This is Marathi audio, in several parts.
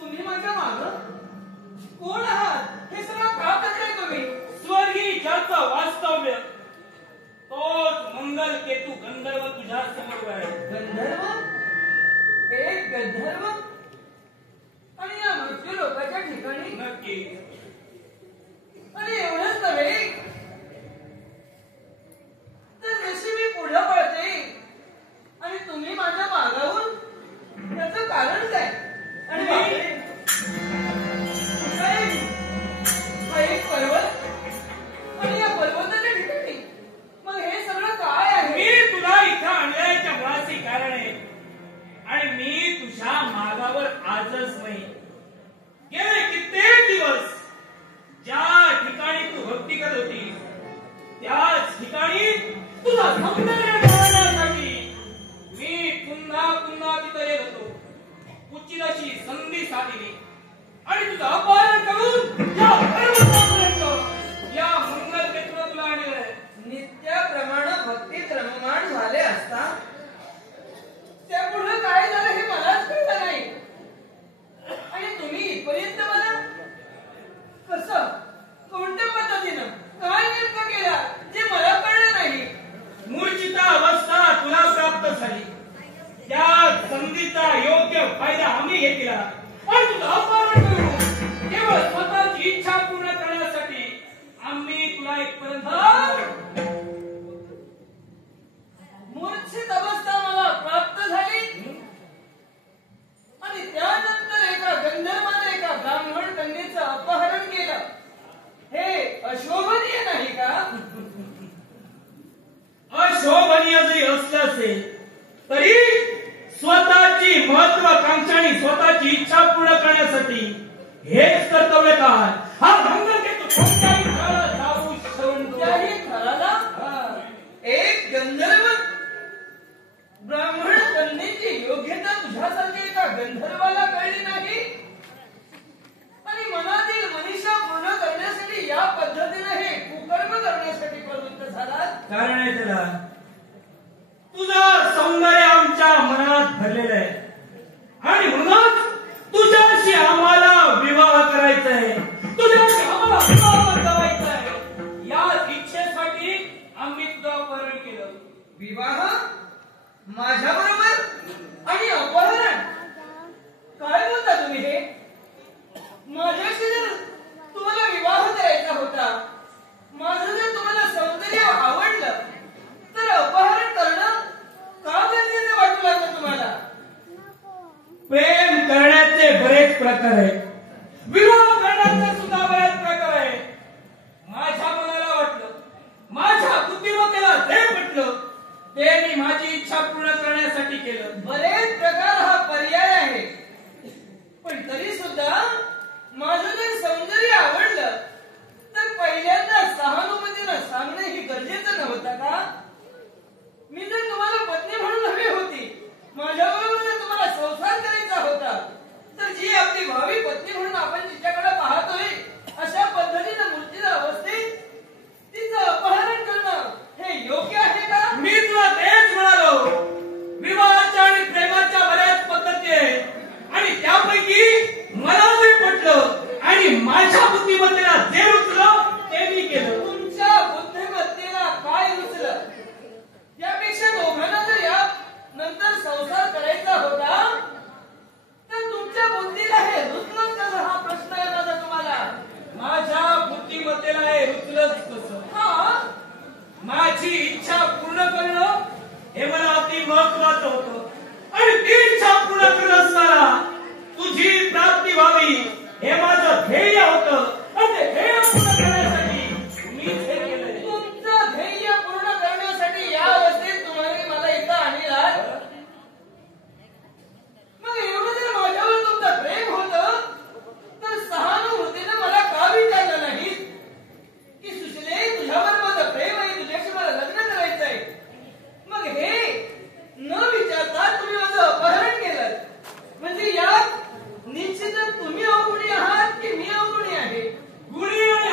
तुम्ही माझ्या मागं कोण आहात हे सगळं का करताय तुम्ही? स्वर्गीय ज्याचं वास्तव्य तोच मंगल केतू गंधर्व तुझ्या समोर आहे. गंधर्व? एक गंधर्व आणि या मृत्यू लोकांच्या ठिकाणी? नक्की. आणि एवढंच नव्हे तर जशी मी पुढे पळते आणि तुम्ही माझ्या मागावून त्याचं कारण काय? आणि हा एक पर्वत आणि या पर्वताच्या ठिकाणी मग हे सगळं काय आहे? मी तुला इथं आणण्याच्या मुळाचे कारण आहे आणि मी तुझ्या मागावर आजच नाही गेले कित्येक दिवस ज्या ठिकाणी तू भक्ती करत होती त्याच ठिकाणी तुझा सौंदर्य करण्यासाठी मी पुन्हा पुन्हा तिथे येत होतो. उचित अशी संधी साधली आणि तुझं अपहरण करून या पर्वतापर्यंत या मंगल केतूला तुला आणलंय. नित्याप्रमाणे भक्तीत रममाण झाले असता त्यापुढे काय झालं हे मलाच कळलं नाही. आणि तुम्ही इथपर्यंत मला कसं कोणत्या पद्धतीनं काय नेमकं केलं जे मला कळलं नाही. मूर्छिता अवस्था तुला प्राप्त झाली त्या संधीचा योग्य फायदा आम्ही घेतला आणि तुझं अपहरण करून केवळ स्वतःची इच्छा पूर्ण करण्यासाठी आम्ही तुला इथपर्यंत मूर्छित अवस्था मला प्राप्त झाली आणि त्यानंतर एका गंधर्वाने एका ब्राह्मण कन्येचं अपहरण केलं. हे अशोभनीय नाही का? अशोभनीय जरी असलं असेल तरी स्वतःची महत्वाकांक्षा आणि स्वतःची इच्छा पूर्ण करण्यासाठी हेच कर्तव्य काय? हा भंग घेतो कोणत्याही थराला जाऊ शकतो. त्याही थराला एक गंधर्व ब्राह्मण कन्येची योग्यता तुझ्यासारख्या एका गंधर्वाला कळली नाही आणि मनातील मनीषा पूर्ण करण्यासाठी या पद्धतीने हे कुकर्म करण्यासाठी प्रवृत्त झालात. कारण आहे त्याला तुझं सौंदर्य आमच्या मनात भरलेलं आहे आणि म्हणूनच तुझ्याशी आम्हाला विवाह करायचा आहे. तुझ्याशी आम्हाला विवाह करायचा आहे. या इच्छेसाठी आम्ही तुझं अपहरण केलं. विवाह माझ्या बरोबर आणि अपहरण? काय बोलता तुम्ही हे? माझ्याशी जर तुम्हाला विवाह करायचा होता, माझं जर तुम्हाला सौंदर्य आवडलं तर अपहरण करणं का गरजेचं वाटू लागलं तुम्हाला? प्रेम करण्याचे बरेच प्रकार आहेत, विवाह करण्याचे सुद्धा बरेच प्रकार आहेत. माझ्या मनाला वाटलं, माझ्या बुद्धिमत्तेला जे पटलं ते मी माझी इच्छा पूर्ण करण्यासाठी केलं. बरेच प्रकार हा पर्याय आहे, पण तरी सुद्धा माझं जर सौंदर्य आवडलं तर पहिल्यांदा सहानुभूतीनं सांगणं ही गरजेचं नव्हतं का? मी जर तुम्हाला पत्नी म्हणून हवी होती, माझ्याबरोबर जर तुम्हाला संसार करायचा होता, तर जी आपली भावी पत्नी म्हणून आपण तिच्याकडे पाहतोय अशा पद्धतीनं मूर्तीच्या अवस्थेत तिचं अपहरण करणं हे योग्य आहे का? मी तुला तेच म्हणालो, विवाहाच्या आणि प्रेमाच्या बऱ्याच पद्धती आहेत आणि त्यापैकी मला जे पटलं आणि माझ्या बुद्धिमत्तेला जे रुचलं ते मी केलं. तुमच्या बुद्धिमत्तेला काय रुचलं? यापेक्षा दोघांना जर या नंतर संसार करायचा होता तर तुमच्या बुद्धीला हे रुचलंच कसं हा प्रश्न आहे माझा तुम्हाला. माझ्या बुद्धिमत्तेला हे रुचलंच कसं? हा, माझी इच्छा पूर्ण करणं हे मला अति महत्वाचं होतं आणि ती इच्छा पूर्ण करत असताना तुझी प्राप्ती व्हावी हे माझं ध्येय होतं आणि ते ध्येय पूर्ण करण्यासाठी मी हे केलंय. तुमचं ध्येय पूर्ण करण्यासाठी या अवस्थेत तुम्हाला मला इथं आणलात. मग एवढं जर माझ्यावर तुमचं प्रेम होतं तर सहानुभूतीनं मला का विचारलं नाही की सुशले तुझ्यावर माझं प्रेम आहे, तुझ्याशी मला लग्न करायचंय? मग हे न विचारता तुम्ही माझं अपहरण केलं म्हणजे यात निश्चितच तुम्ही अवगुणी आहात की मी अवगुणी आहे? गुणी आणि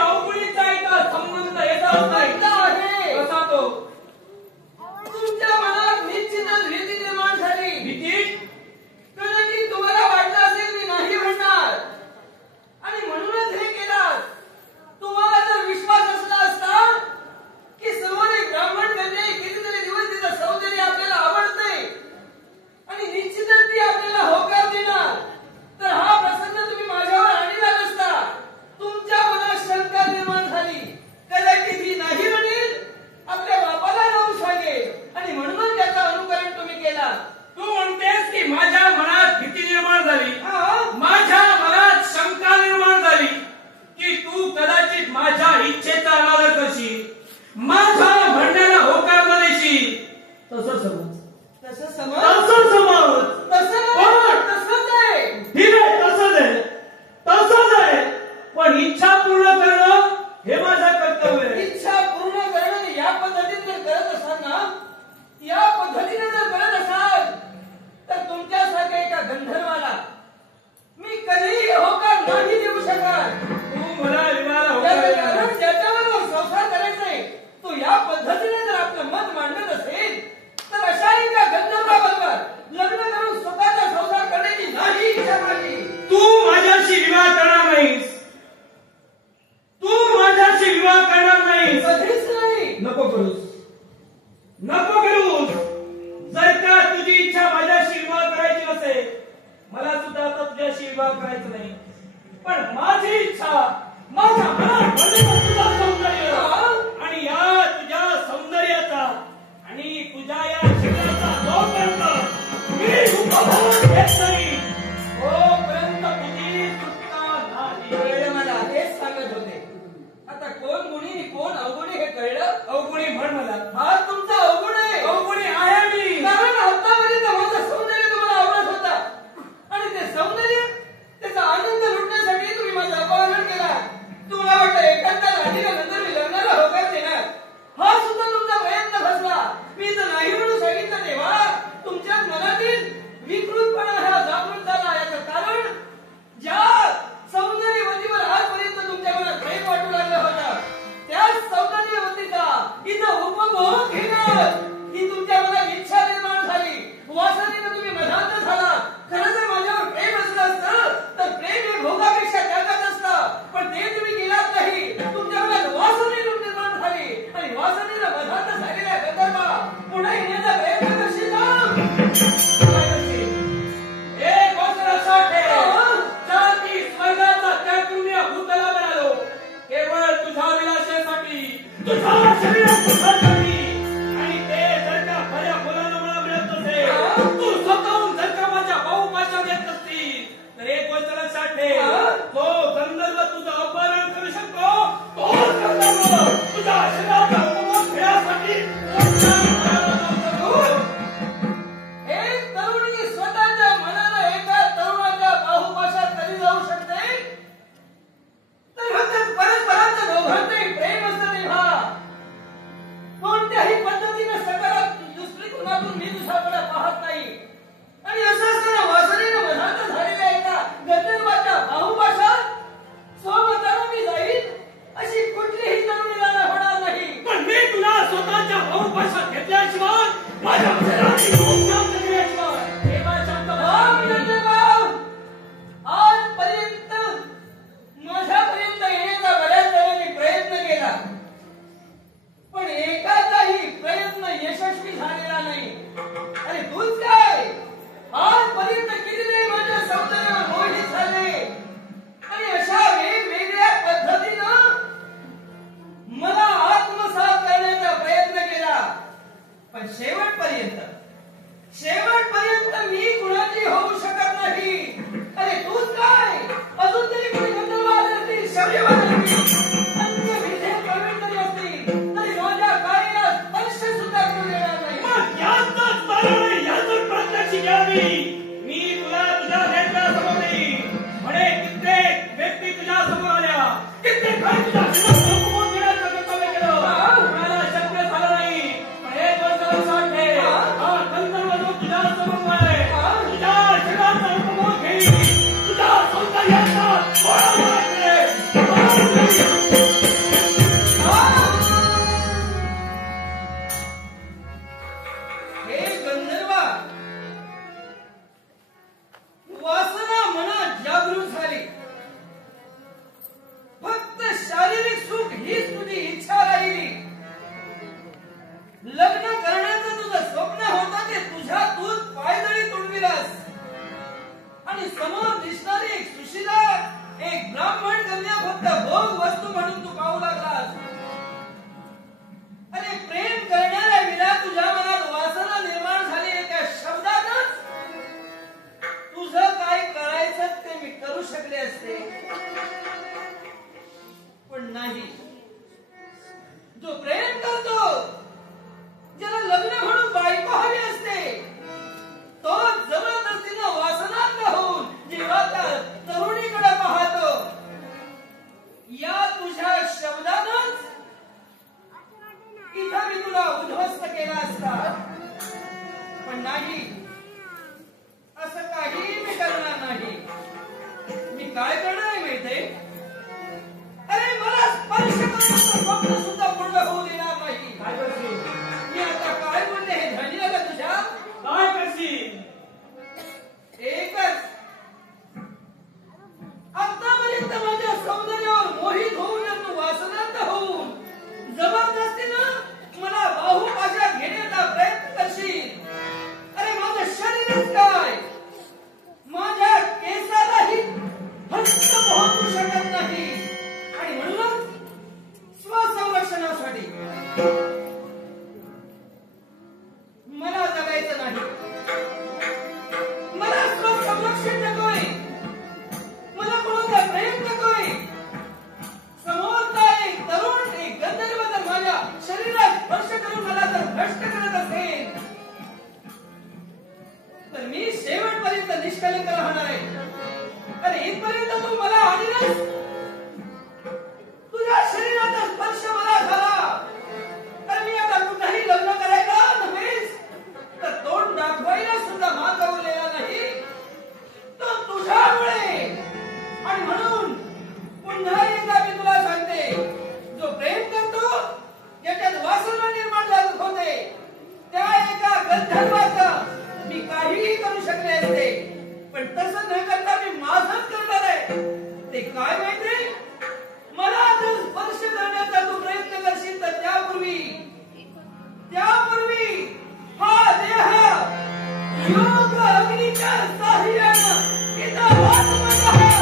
नाही, पण माझी इच्छा माझ्या मनात भरलेलं तुझं सौंदर्य आणि या तुझ्या सौंदर्याचा आणि तुझ्या या शरीराचा जोपर्यंत मी उपभोग घेत नाही तोपर्यंत तुझी सुटका नाही. कळलं मला, हेच सांगत होते. आता कोण गुणी कोण अवगुणी हे कळलं. अवगुणी म्हण मला. हा तुमचा अवगुण आहे. अवगुणी आहे मी. कारण आतापर्यंत माझं सौंदर्य तुम्हाला आवडत होता आणि ते सौंदर्य त्याचा आनंद लुटण्यासाठी तुम्ही माझं अपहरण केला. तुम्हाला वाटतं एखाद्या नातीनंतर मी लग्नाला होकार देणार, हा सुद्धा तुमचा प्रयत्न फसला. मी जर नाही म्हणून सांगितलं तेव्हा तुमच्या मनातील विकृतपणा हा जागृत झाला. याचं कारण ज्या सौंदर्यवतीवर आजपर्यंत तुमच्या मनात प्रेम वाटू लागलं होतं त्याच सौंदर्यवतीचा इथं उपभोग घेणार ही तुमच्या मनात इच्छा निर्माण झाली. वासनेनं तुम्ही मधांत झाला. खरं जर माझ्यावर प्रेम असलं असतं तर प्रेम हे भोगापेक्षा त्यागात असतं, पण ते तुम्ही केलात नाही. तुमच्या मनात वासनेनं निर्माण झाली आणि वासनेनं मधांत झालेल्या गंधर्वा पुढे येण्याचा प्रयत्न करशील ना? काय करशील? एक गोष्ट लक्षात ठेव. शांती स्वर्गाचा त्याग करून मी भूतलावर आलो केवळ तुझ्या विलासेसाठी, तुझ्या शरीरासाठी. आणि ते जर का खऱ्या मुलांना मला मिळत नसेल, तू स्वतःहून जर का माझ्या बाहुपाशा देत नसतील, तर एक गोष्ट लक्षात ठेव. तो गंधर्व तुझं अपहरण करू शकतो, तोच गंधर्व तुझ्या शरीराचा उपभोग घेण्यासाठी एक तरुणी स्वतःच्या मनानं एका तरुणाच्या बाहुपाशात कधी जाऊ शकते तर फक्त परस्परांचं दोघांचंही प्रेम असतं तेव्हा. कोणत्याही पद्धतीने सकारात्मक दृष्टिकोनातून मी दुसऱ्याकडे पाहत नाही. आणि असं असताना वासनेनं मनात झालेल्या एका गंधर्वाच्या बाहुपाशात स्वमतानं मी जाईल अशी कुठलीही तरुणी जाणार होणार नाही. पण मी तुला स्वतःच्या बाहुपाशात घेतल्याशिवाय माझ्या शरीराची खूप शांत केल्याशिवाय हे माझ्या शांत आजपर्यंत माझ्यापर्यंत येण्याचा बऱ्याच जणांनी प्रयत्न केला, पण एकाचाही प्रयत्न यशस्वी झालेला नाही. अरे तूच काय आजपर्यंत किती माझ्या सौंदर्यावर मोहित झाले आणि अशा वेगवेगळ्या पद्धतीनं मला आत्मसात करण्याचा प्रयत्न केला, पण शेवटपर्यंत मी कुणाची होऊ शकत नाही. अरे तूच काय अजून तरी कोणी गंधर्वाद असतील, शौर्यवाद असतील, अन्य विषय प्रवीण तरी असतील तरी माझ्या कार्याला स्पर्श सुद्धा करू देणार नाही. मग यातच कारण यातच प्रत्यक्ष घ्यावी. मी तुला तुझ्या नेत्रासमोर येईन. म्हणे कित्येक व्यक्ती तुझ्या समोर आल्या, कित्येक वेळा तुझ्या समोर घेण्याचं कर्तव्य केलं, कुणाला शक्य झालं नाही. पण एक गोष्ट लक्षात ठेव, हा गंधर्व जो तुझ्या समोर आहे, तुझ्या शरीराचा उपभोग घेईल, तुझ्या सौंदर्याचा गोळा करेल. हे गंधर्वा, वासना मनात जागृत झाली. फक्त शारीरिक सुख हीच तुझी इच्छा राहिली. लग्न करण्याचं तुझं स्वप्न होतं ते तुझ्या तूच पायदळी तुडविलास आणि समोर दिसणारी एक सुशिला, एक ब्राह्मण कन्या फक्त भोग वस्तू म्हणून तू पाहू लागलास. अरे प्रेम करणाऱ्या विना तुझ्या मनात वासना निर्माण झाली एका शब्दातच तुझं काय करायचं ते मी करू शकले असते, पण नाही. जो प्रेम करतो, ज्याला लग्न म्हणून बायको हवी असते, तो जबरदस्तीनं वासनांत होऊन जीवाच्या तरुणीकडे पाहतो. या तुझ्या शब्दानच इथं मी तुला उद्ध्वस्त केला असता, पण नाही, असं काही मी करणार नाही. मी काय करणार आहे माहितीये? अरे मला स्पर्श करण्याचं स्वप्न सुद्धा पूर्ण होऊ देणार नाही. काय करशील? मी आता काय बोलले हे ध्यानी आलं तुझ्या? काय करशील? एकच, आतापर्यंत माझ्या सौंदर्यावर मोहित होऊन तू वासनांत होऊन जबरदस्तीनं मला बाहुपाशात घेण्याचा प्रयत्न करशील. अरे माझं शरीरच काय, माझ्या केसालाही इथपर्यंत तू मला आणीलस. तुझ्या शरीराचा स्पर्श मला झाला तर मी आता कुठेही लग्न करायला नव्हेच तर तोंड दाखवायला सुद्धा मागवलेला नाही. तर तुझ्यामुळे आणि म्हणून पुन्हा एकदा मी तुला सांगते, जो प्रेम करतो त्याच्यात वासना निर्माण झाली होते, त्या एका गंधर्वाचं मी काहीही करू शकले असते. पण तसं न करता मी माझंच करणार आहे. ते काय माहिती, मला जर स्पर्श करण्याचा तू प्रयत्न करशील तर त्यापूर्वी हा देह योग अग्नीच्या साह्यानं इथं वासमध्ये आहे.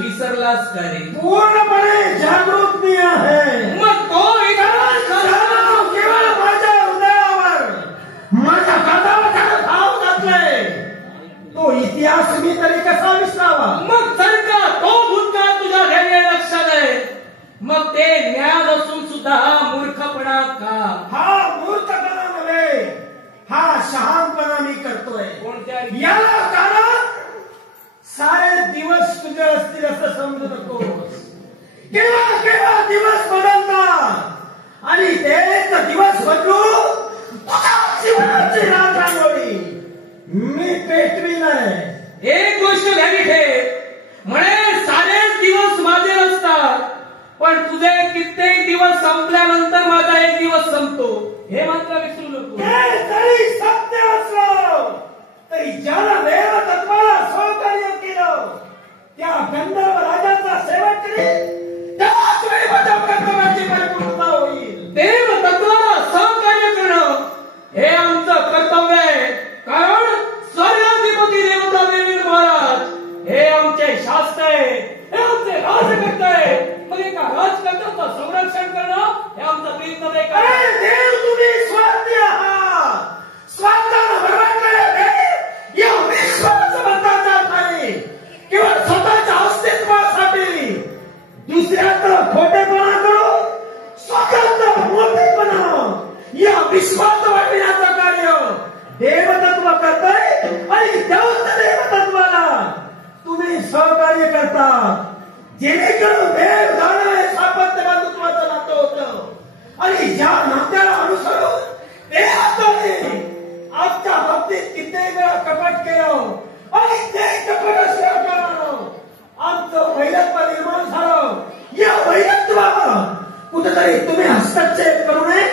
विसरलास का रे? पूर्णपणे जागृत मी आहे. मग तो केवळ माझ्या हृदयावर माझ्या कानावर भाव घातलाय. तो इतिहास मी तरी कसा विसरावा? मग जर का तो भूतकाळ तुझ्या ध्येय लक्षात आहे, मग ते ज्ञान असून सुद्धा हा मूर्खपणा का? हा मूर्खपणा नव्हे, हा शहाणपणा मी करतोय. कोणत्या याला कारण सारे दिवस तुझे असतील असं समजू नकोस. केव्हा केव्हा दिवस बदलतात आणि तेच दिवस बदलू तुझ्या जीवनाची रात रांगोळी मी पेटवी नाही. एक गोष्ट ध्यानी ठेव, म्हणे सारेच दिवस माझे नसतात, पण तुझे कित्येक दिवस संपल्यानंतर माझा एक दिवस संपतो, हे मात्र विसरू नको. ते जरी सत्य असलं तरी ज्याला देव तत्वाला सहकार्य केलं त्या गंधर्व राजाचा सेवक करीत त्याच वेळी माझ्या कर्तव्याची परिपूर्णता होईल. देव तत्वाला सहकार्य करणं हे आमचं कर्तव्य आहे, कारण स्वर्गाधिपती देवता देवेंद्र महाराज हे आमचे शास्त्र आहे, हे आमचे राजकर्ता आहे. मग एका राजकर्त्याचं संरक्षण करणं हे आमचं कर्तव्य आहे. अरे देव, तुम्ही स्वार्थी आहात. स्वार्थाला भरवटलेले या विश्वाचं बंधाचा नाही, केवळ स्वतःच्या अस्तित्वासाठी दुसऱ्याचं खोटेपणा करून स्वतःचं मोठेपणा या विश्वास वाटण्याचं कार्य देवतत्व करतोय आणि त्याच देवतत्वाला तुम्ही सहकार्य करता, जेणेकरून देव जाणं हे सापत्य बंधुत्वाचं नातं होतं आणि ज्या नात्याला अनुसरून देवाने आजच्या बाबतीत कित्येक वेळा कपट केलं आणि ते कपट स्वीकारलं. आमचं वैरत्व निर्माण झालं. या वैरत्वावर कुठेतरी तुम्ही हस्तक्षेप करू नये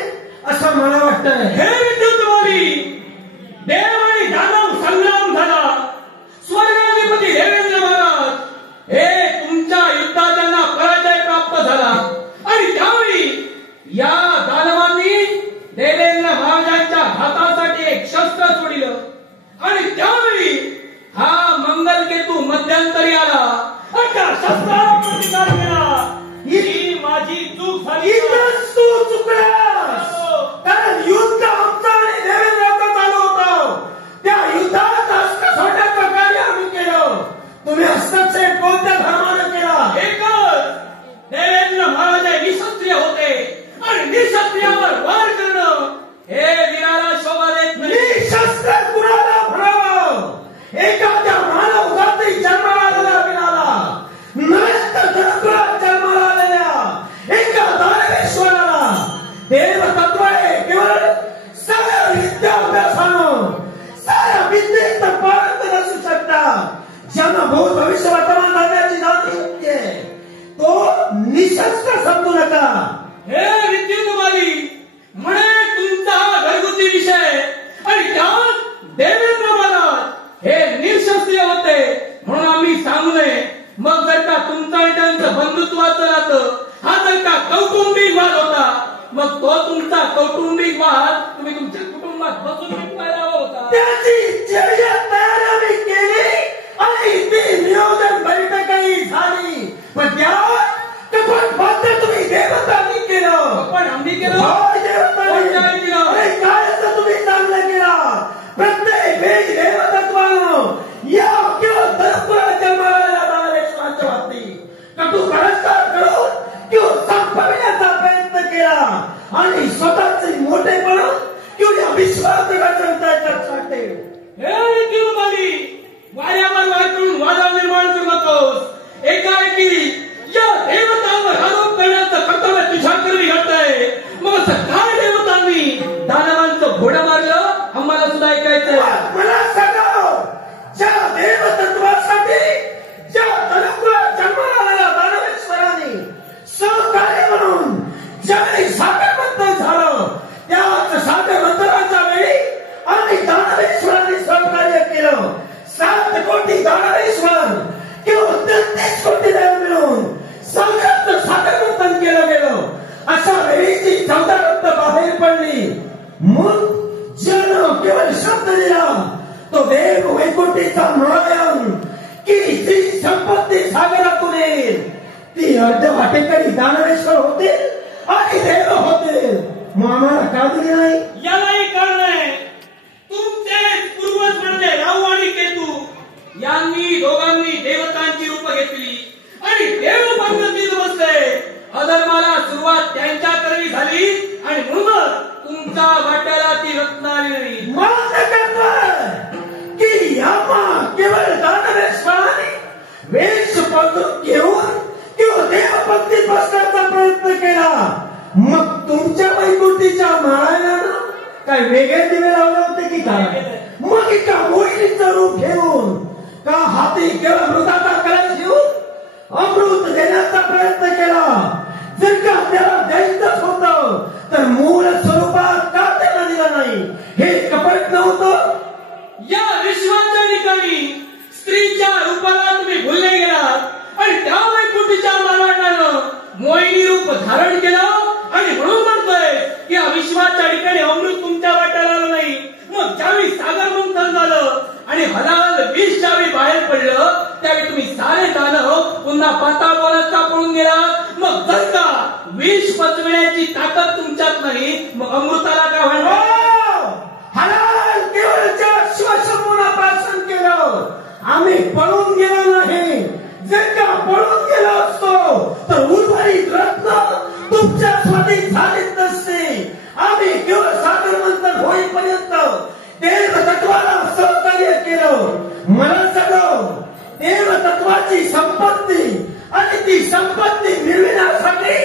असं मला वाटतं. हे विद्युतवादी, देव आणि दानव संग्राम झाला. स्वर्गाधिपती देवेंद्र महाराज हे तुमच्या युद्धात त्यांना पराजय प्राप्त झाला आणि त्यावेळी या दानवांनी देवेंद्र महाराजांच्या हातासाठी एक शस्त्र सोडलं आणि त्यावेळी हा मंगलकेतू मध्यंतरी आला आणि त्या शस्त्राला प्रतिकार केला. ही माझी चूक झाली. इथंच तू चुकलास. वाद तुम्ही तुमच्या कुटुंबात बसून मिटवायला हवा होता. त्याची तयारी आम्ही केली आणि ती नियोजन बैठकही झाली, पण त्यावर कपटबद्ध तुम्ही देवतांनी केलं. पण आम्ही केलं देवतांनी केलं काय तुम्ही चांगलं केलं. प्रत्येक वेळी देवतत्वानं या किंवा तत्वाच्या मारायला दानवेश्वराच्या बाबतीत कटू बलात्कार करून किंवा संपविण्याचा प्रयत्न केला आणि स्वतःचे मोठेपणा किंवा विश्वासघातकासाठी हे किंवाली वाऱ्यावर वाटून वादा निर्माण करू नकोस. एकाएकी या देवतांवर आरोप करण्याचं कर्तव्य तुझ्याकडे घडतंय. मग असं काय देवतांनी दानवांचं घोडं मारलं आम्हाला सुद्धा ऐकायचंय. मला सांगा, ज्या देवतत्वासाठी ज्या तनुकुला जन्माला आलेल्या दानवेश्वरांनी सहकार्य म्हणून ज्यावेळी साखरमंथन झालं, त्याच साखरमंथनाच्या वेळी आणि दानवेश्वरांनी सहकार्य केलं. 7 कोटी दानवेश्वर किंवा 33 कोटी देव मिळून साखरमंथन केलं गेलं. अशा वेळी जी 14 रत्न बाहेर पडली. मग जन केवळ शब्द दिला तो देव वैकुंठीचा नारायण की जी संपत्ती सागरातून येईल ती अर्ध वाटेकरी दानवेश्वर होतील आणि देव होतील. मग आम्हाला का दिली नाही? यालाही कारण आहे. तुमचे पूर्वज म्हणजे राहू आणि केतू यांनी दोघांनी देवतांची रूप घेतली आणि देव पद्धतीत बसले. अधर्माला सुरुवात त्यांच्या करवी झाली आणि म्हणून तुमच्या वाट्याला ती रत्न आली नाही. मान्य करतोय की आम्हा केवळ दानवेश्वराने वेश पद्धत घेऊन किंवा देवपंक्तीत बसण्याचा प्रयत्न केला. मग तुमच्या वैकुंठीच्या नारायणानं काय वेगळे दिवे लावले होते की काय? मग एका मोहिनीचं रूप घेऊन का हाती केवळ मृताचा कलश घेऊन अमृत देण्याचा प्रयत्न केला. जर का त्याला द्यायचंच होतं तर मूळ स्वरूपात का त्याला दिलं नाही? हे कपट नव्हतं. या विश्वाच्या ठिकाणी स्त्रीच्या रूपाला तुम्ही भुलले गेलात आणि त्या वैकुंठीच्या नारायणानं मोहिनी रूप धारण केलं आणि म्हणून म्हणतोय की या विश्वाच्या ठिकाणी अमृत तुमच्या वाट्याला आलं नाही. मग ज्यावेळी सागर मंथन झालं आणि हलाल विष ज्यावेळी बाहेर पडलं त्यावेळी तुम्ही सारे दानव पुन्हा पाताळ बोलत का पळून गेला. मग जर का विष पचविण्याची ताकद तुमच्यात नाही मग अमृताला काय म्हणणार? हलाल केवळच्या श्वशमुनापासून केलं. आम्ही पळून गेलो नाही. जर का पळून गेलो असतो तर उर्वरित रत्न तुमच्या स्वाधीन झालीच नसते. आम्ही केवळ सागर मंथन होईपर्यंत देवतत्वाला सहकार्य केलं. मला सगळं देवतत्वाची संपत्ती आणि ती संपत्ती मिळविण्यासाठी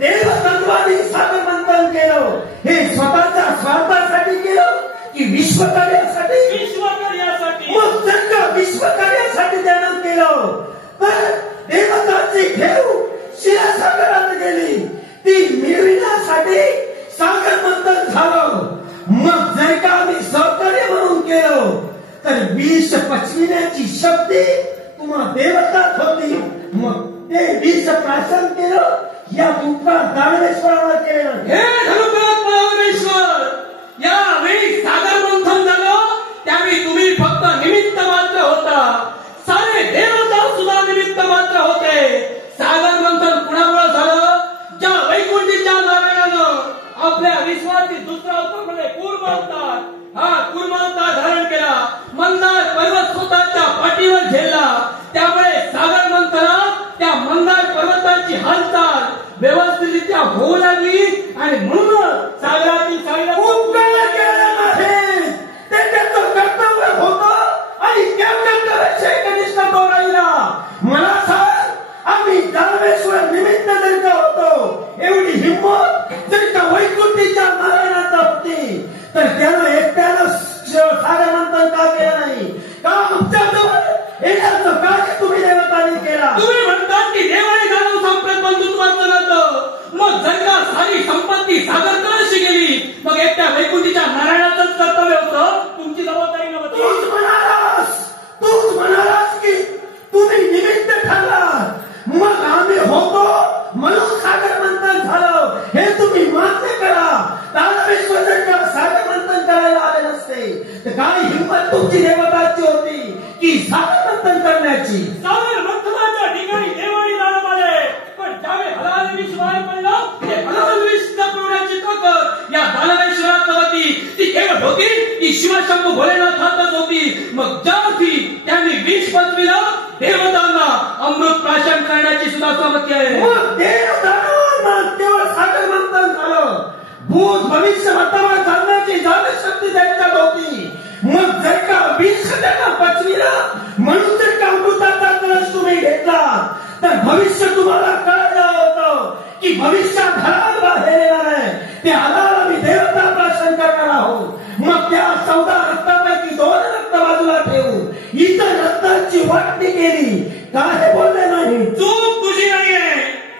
देवतत्वाने सागर मंथन केलं. हे स्वतःच्या स्वार्थासाठी केलं की विश्वकार्यासाठी? विश्वकार्यासाठी. मग जर का विश्वकार्यासाठी त्यानं केलं तर देवताची ठेव शिलासागरात गेली. ती मिळविण्यासाठी सागर मंथन झालं. मग जर का आम्ही सहकार्य म्हणून केलं तर विष पचविण्याची शक्ती तुम्हा देवतात होती. मग ते विष प्राशन केलं या उपकार दानवेश्वराला केलं. हे धनुकरात परमेश्वर, यावेळी सागर मंथन झालं त्यावेळी तुम्ही फक्त निमित्त मात्र होता. सारे देवता सुद्धा निमित्त मात्र होते. सागर मंथन कुणामुळे झालं? ज्या वैकुंठीच्या नारायणानं आपल्या विश्वाची दुसरा अवतार म्हणजे कूर्म अवतार, हा कूर्म अवतार धारण केला. मंदार पर्वत स्वतःच्या पाठीवर झेलला. त्यामुळे सागर मंथनात त्या मंदार पर्वताची हालचाल व्यवस्थितरित्या होऊ लागली आणि म्हणून सागरातील उपकार केला नाही. ते त्याचं कर्तव्य होतं आणि त्या कर्तव्याचे कनिष्ठ तो राहिला. मला सांग, आम्ही दानवेश्वर निमित्त जर का होतो, एवढी हिंमत जर का वैकुंठीच्या नारायणाचा होती तर त्यानं एकट्यानं सागर मंथन का केलं नाही? का आमच्याजवळ येण्याचं कार्य तुम्ही देवतांनी केला? तुम्ही म्हणतात की देवाने दानव संप्रत बंधुत्वाचं नातं. मग जर का सारी संपत्ती सागर कशी गेली मग एकट्या वैकुंठीच्या नारायणाचंच कर्तव्य होतं, तुमची जबाबदारी नव्हती. तूच म्हणालास की तुम्ही निमित्त ठरलात. मग आम्ही होतो म्हणून सागर मंथन झालं हे तुम्ही मान्य करा. दानवेश्वर जर तर काय हिंमत तुमची देवताची होती की सागर मंथन करण्याची? सागर मंथनाच्या ठिकाणी देवाणी दानव आले, पण ज्यावेळी हलाल विष बाहेर पडलं, ते हलाल विष लपवण्याची ताकद या दानवेश्वरात नव्हती. ती केवळ होती ती शिवशंभू भोलेनाथातच होती. मग ज्यावरती त्यांनी विष पचविलं, देवतांना अमृत प्राशन करण्याची सुद्धा सामर्थ्य आहे. मग देवदानवांना केवळ सागर मंथन झालं. भूत भविष्य वर्तमान जाणण्याची जाणीव शक्ती त्यांच्यात होती. मग जर का विष त्यांना पचविलं म्हणून जर का अमृताचा कलश तुम्ही घेतला तर भविष्य तुम्हाला कळलं होतं की भविष्यात हलाल बाहेर येणार आहे. ते हलाल आम्ही देवता प्राशन करणार आहोत. मग त्या 14 रक्तापैकी 2 रक्त बाजूला ठेवून इतर रक्ताची वाटणी केली. काय बोलले नाही? चूक तुझी नाहीये,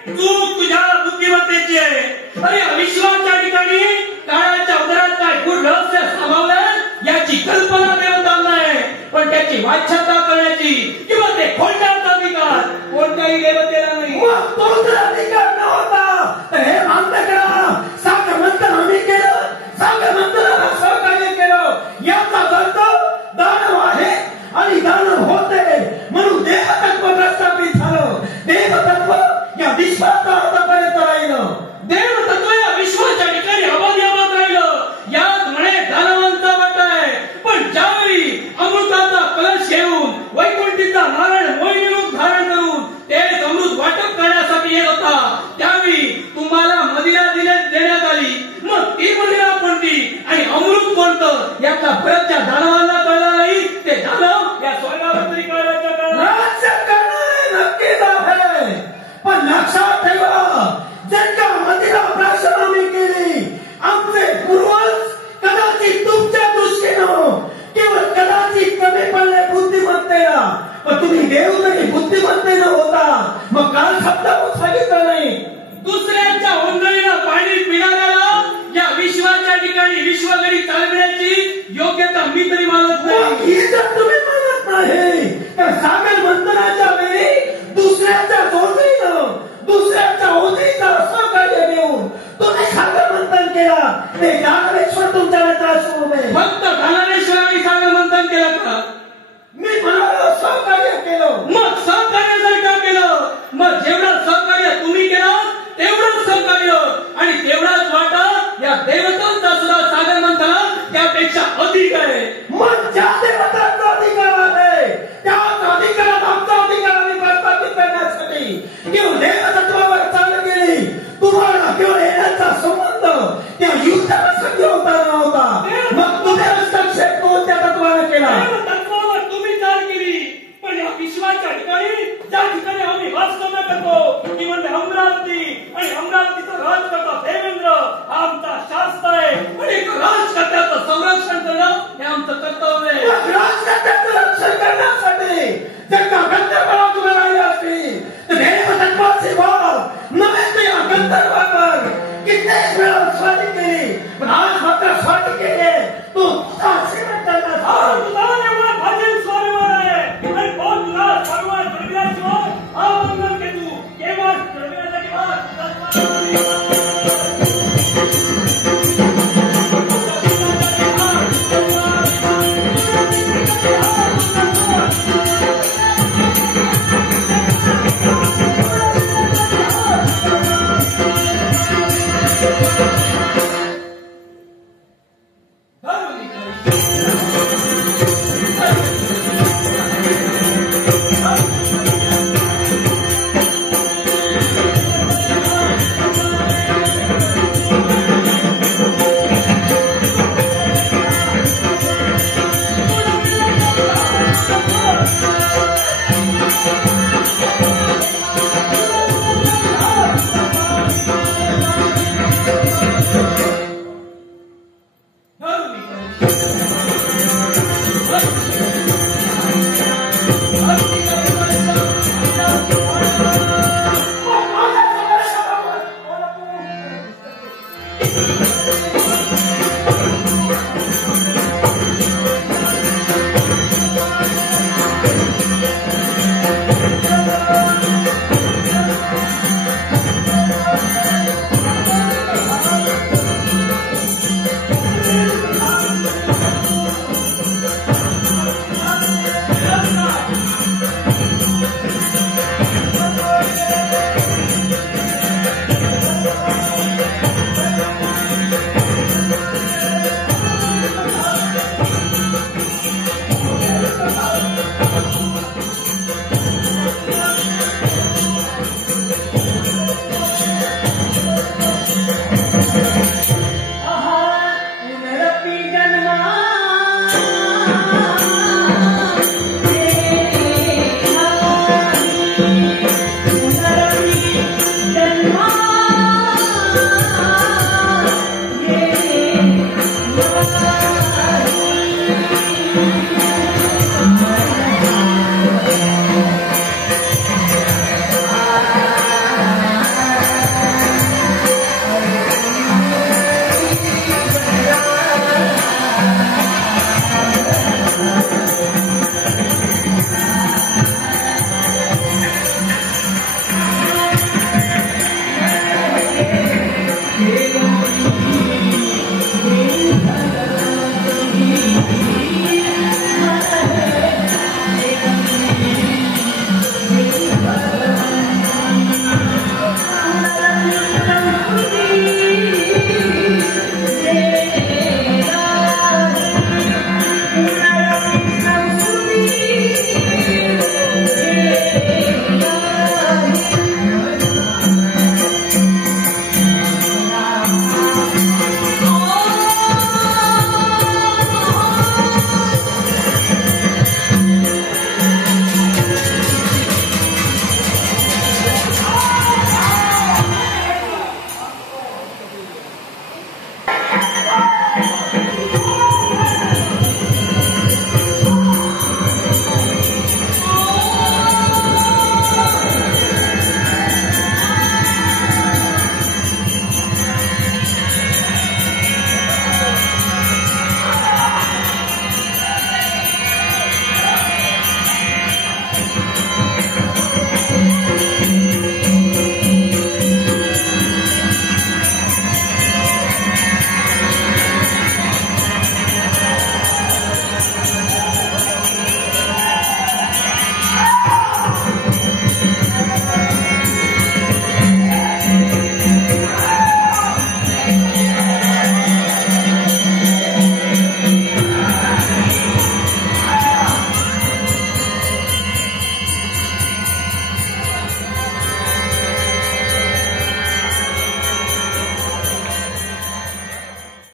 चूक तुझ्या बुद्धिमत्तेची आहे. अरे अविश्वाच्या ठिकाणी काळाच्या उदरात काय गूढ रहस्य सामावलंय याची कल्पना देवतांना आहे, पण त्याची वाच्यता करण्याची किंवा ते खोलण्याचा अधिकार कोणत्याही देवतेला नाही. मग तो जर अधिकार नव्हता तर हे मान्य करा. सागर मंथन आम्ही केलं, सागर मंथनाला सहकार्य केलं. याचा अर्थ दानव आहे आणि दानव होते म्हणून देवतत्व प्रस्थापित झालं. देवतत्व या विश्वाचा आतापर्यंत राहिलं. देवतत्व या विश्वाच्या ठिकाणी अबाधियाबाद राहिलं. यात म्हणे दानवांचा वाटा आहे. पण ज्यावेळी अमृताचा कलश घेऊन वैकुंठीचा नारायण मोहिनी रूप धारण करून तेच अमृत वाटप करण्यासाठी येत होता, त्यावेळी तुम्हाला मदिरा देण्यात आली. मग ती मदिरा कोणती आणि अमृत कोणतं याचा फरक ज्या दानवांना कळला नाही, ते दानव या स्वर्गावर तरी कळण्याच्या काळात राज्य करणारे नक्कीच आहे. पण लक्षात ठेवा, जर का मंदिरा प्राशन आम्ही केली, आमचे पूर्वज कदाचित तुमच्या दृष्टीनं केवळ कदाचित कमी पडले बुद्धिमत्तेला. पण तुम्ही देव तरी बुद्धिमत्तेनं होता. मग काल शब्द सांगितलं नाही. दुसऱ्यांच्या ओंजळीला पाणी पिणाऱ्याला या विश्वाच्या ठिकाणी विश्वगरी चालविण्याची योग्यता मी तरी मानत मग नाही. ही जर तुम्ही म्हणत नाही तर सागर मंथनाच्या